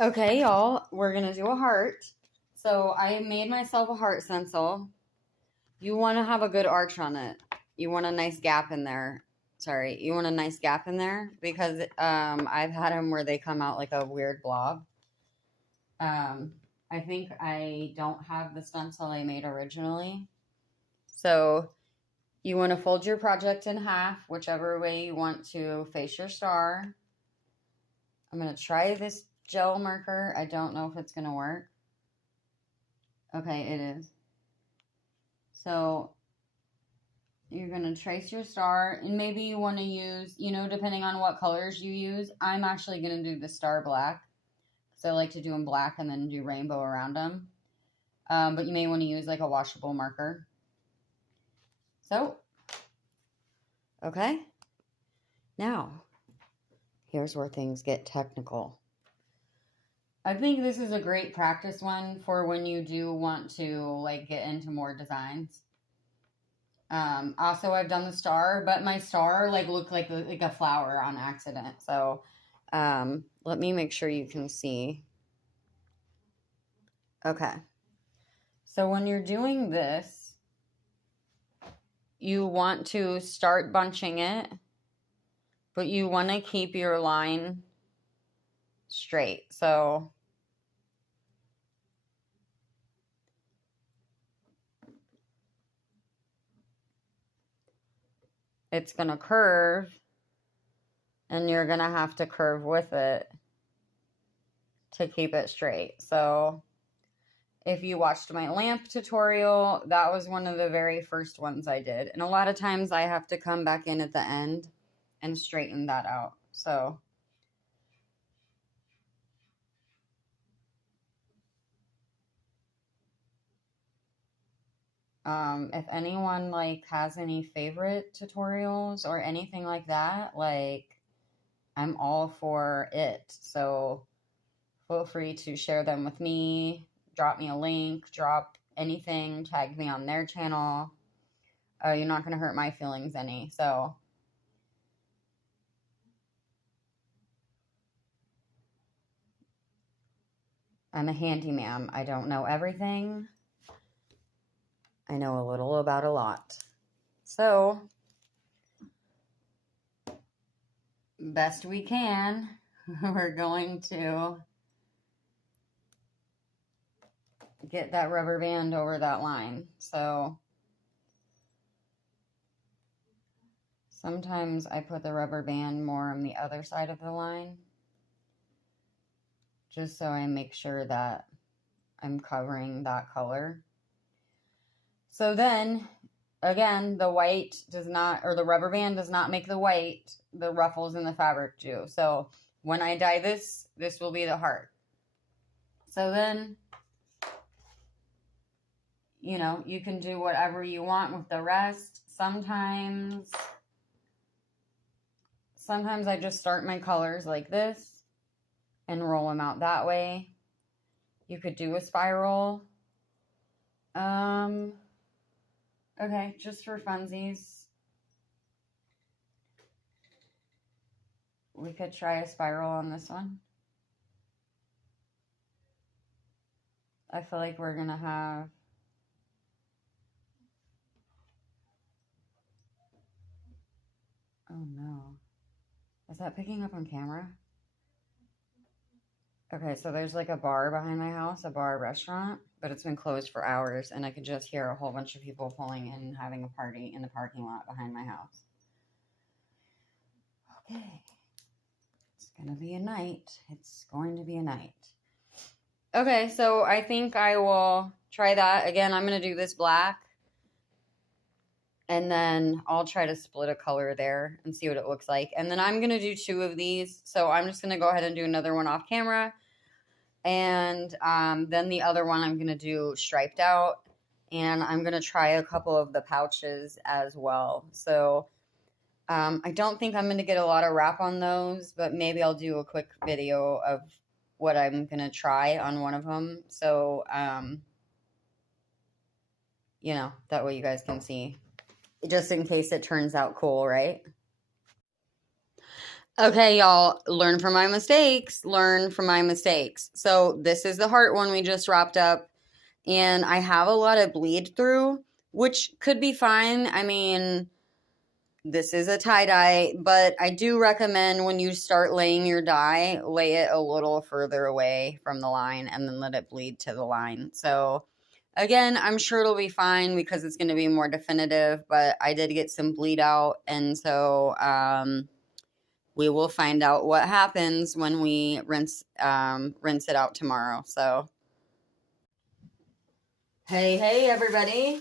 Okay, y'all, we're going to do a heart. So I made myself a heart stencil. You want to have a good arch on it. You want a nice gap in there. Sorry, you want a nice gap in there because I've had them where they come out like a weird blob. I think I don't have the stencil I made originally. So you want to fold your project in half, whichever way you want to face your star. I'm going to try this gel marker. I don't know if it's going to work. Okay, it is. So you're going to trace your star, and maybe you want to use, depending on what colors you use. I'm actually going to do the star black. So I like to do them black and then do rainbow around them. But you may want to use like a washable marker. So, okay. Now, here's where things get technical. I think this is a great practice one for when you do want to like get into more designs. Also, I've done the star, but my star like looked like a flower on accident. So, let me make sure you can see. Okay. So when you're doing this, you want to start bunching it, but you want to keep your line straight. So it's going to curve, and you're going to have to curve with it to keep it straight. So if you watched my lamp tutorial, that was one of the very first ones I did. And a lot of times I have to come back in at the end and straighten that out. So if anyone like has any favorite tutorials or anything like that, like I'm all for it. So feel free to share them with me, drop me a link, drop anything, tag me on their channel. You're not going to hurt my feelings any. So I'm a handyman. I don't know everything. I know a little about a lot. So best we can, we're going to get that rubber band over that line. So sometimes I put the rubber band more on the other side of the line, just so I make sure that I'm covering that color. So then, again, the white does not, or the rubber band does not make the white, the ruffles in the fabric do. So when I dye this, this will be the heart. So then, you can do whatever you want with the rest. Sometimes I just start my colors like this and roll them out that way. You could do a spiral. Okay, just for funsies, we could try a spiral on this one. I feel like we're gonna have oh no. Is that picking up on camera? Okay, so there's like a bar behind my house, a bar restaurant, but it's been closed for hours, and I could just hear a whole bunch of people pulling in and having a party in the parking lot behind my house. Okay. It's gonna be a night. It's going to be a night. Okay, so I think I will try that. Again, I'm gonna do this black, and then I'll try to split a color there and see what it looks like. And then I'm gonna do 2 of these, so I'm just gonna go ahead and do another one off camera. And then the other one I'm going to do striped out. And I'm going to try a couple of the pouches as well. So I don't think I'm going to get a lot of wrap on those, but maybe I'll do a quick video of what I'm going to try on one of them. So, that way you guys can see. Just in case it turns out cool, right? Okay, y'all, learn from my mistakes. Learn from my mistakes. So this is the heart one we just wrapped up. And I have a lot of bleed through, which could be fine. I mean, this is a tie-dye, but I do recommend when you start laying your dye, lay it a little further away from the line and then let it bleed to the line. So again, I'm sure it'll be fine because it's going to be more definitive, but I did get some bleed out. And so we will find out what happens when we rinse it out tomorrow. So, hey, everybody.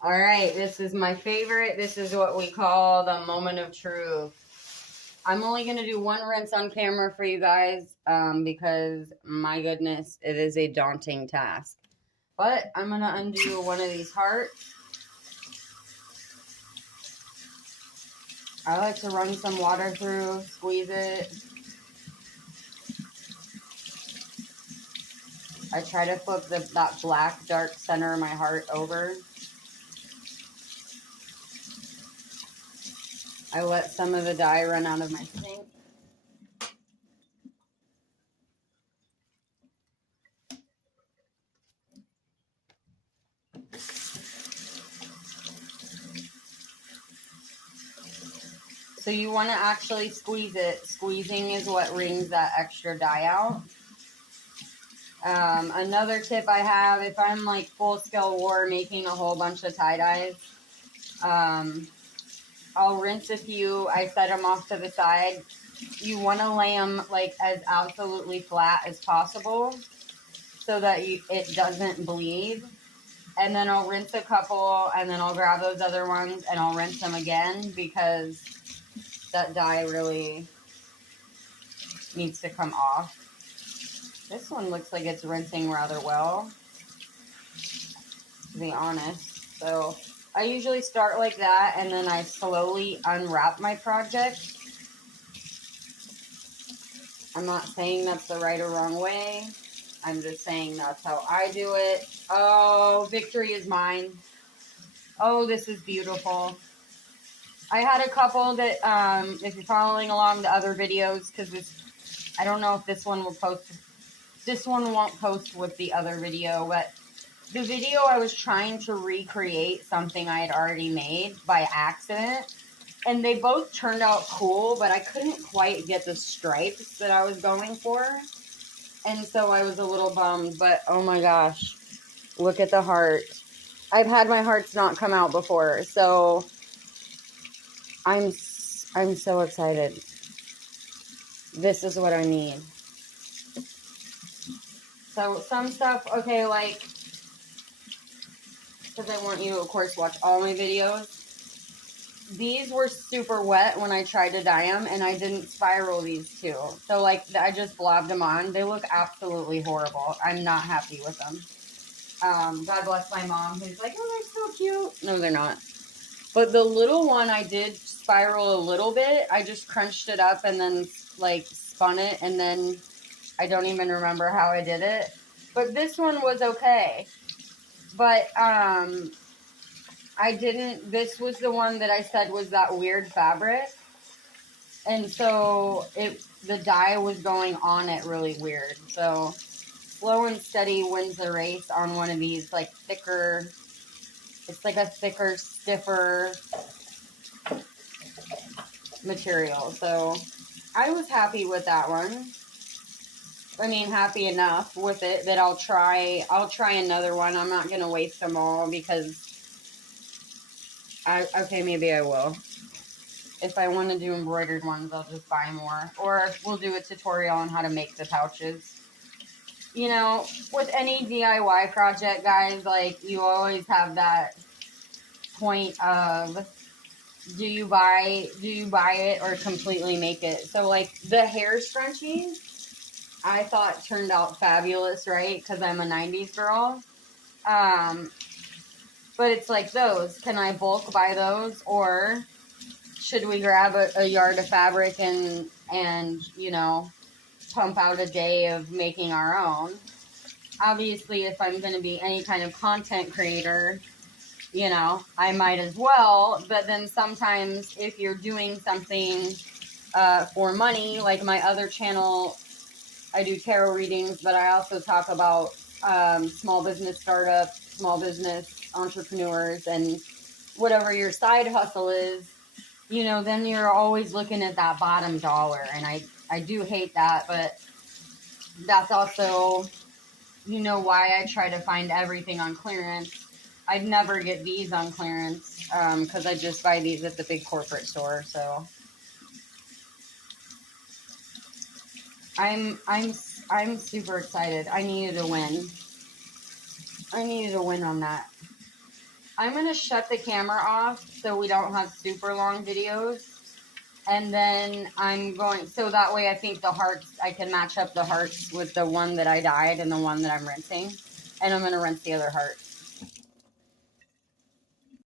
All right, this is my favorite. This is what we call the moment of truth. I'm only going to do one rinse on camera for you guys because, my goodness, it is a daunting task. But I'm going to undo one of these hearts. I like to run some water through, squeeze it. I try to flip that black, dark center of my heart over. I let some of the dye run out of my sink. So you want to actually squeeze it. Squeezing is what wrings that extra dye out. Another tip I have, if I'm like full scale war making a whole bunch of tie-dyes, I'll rinse a few. I set them off to the side. You want to lay them like as absolutely flat as possible so that it doesn't bleed. And then I'll rinse a couple, and then I'll grab those other ones and I'll rinse them again because that dye really needs to come off. This one looks like it's rinsing rather well, to be honest. So I usually start like that, and then I slowly unwrap my project. I'm not saying that's the right or wrong way. I'm just saying that's how I do it. Oh, victory is mine. Oh, this is beautiful. I had a couple that, if you're following along the other videos, because I don't know if this one will post. This one won't post with the other video, but the video I was trying to recreate something I had already made by accident. And they both turned out cool, but I couldn't quite get the stripes that I was going for. And so I was a little bummed, but oh my gosh, look at the heart. I've had my hearts not come out before, so I'm so excited. This is what I need. So some stuff, okay, like, because I want you to, of course, watch all my videos. These were super wet when I tried to dye them, and I didn't spiral these two. So, like, I just blobbed them on. They look absolutely horrible. I'm not happy with them. God bless my mom, who's like, oh, they're so cute. No, they're not. But the little one, I did spiral a little bit. I just crunched it up and then, like, spun it, and then I don't even remember how I did it. But this one was okay. But, this was the one that I said was that weird fabric. And so the dye was going on it really weird. So slow and steady wins the race on one of these, like, thicker, it's like a thicker, stiffer material. So I was happy with that one. I mean, happy enough with it that I'll try another one. I'm not going to waste them all because okay, maybe I will. If I want to do embroidered ones, I'll just buy more. Or we'll do a tutorial on how to make the pouches. You know, with any DIY project, guys, like, you always have that point of, do you buy it or completely make it? So, like, the hair scrunchies, I thought turned out fabulous, right? Because I'm a 90s girl. But it's like those. Can I bulk buy those? Or should we grab a yard of fabric and you know, pump out a day of making our own? Obviously, if I'm going to be any kind of content creator, you know, I might as well. But then sometimes if you're doing something for money. Like my other channel, I do tarot readings, but I also talk about small business startups, small business entrepreneurs, and whatever your side hustle is, you know, then you're always looking at that bottom dollar. And I do hate that, but that's also, you know, why I try to find everything on clearance. I'd never get these on clearance because I just buy these at the big corporate store. So I'm super excited. I needed a win. I needed a win on that. I'm going to shut the camera off so we don't have super long videos. And then I'm going, so that way I think the hearts, I can match up the hearts with the one that I dyed and the one that I'm rinsing. And I'm going to rinse the other heart.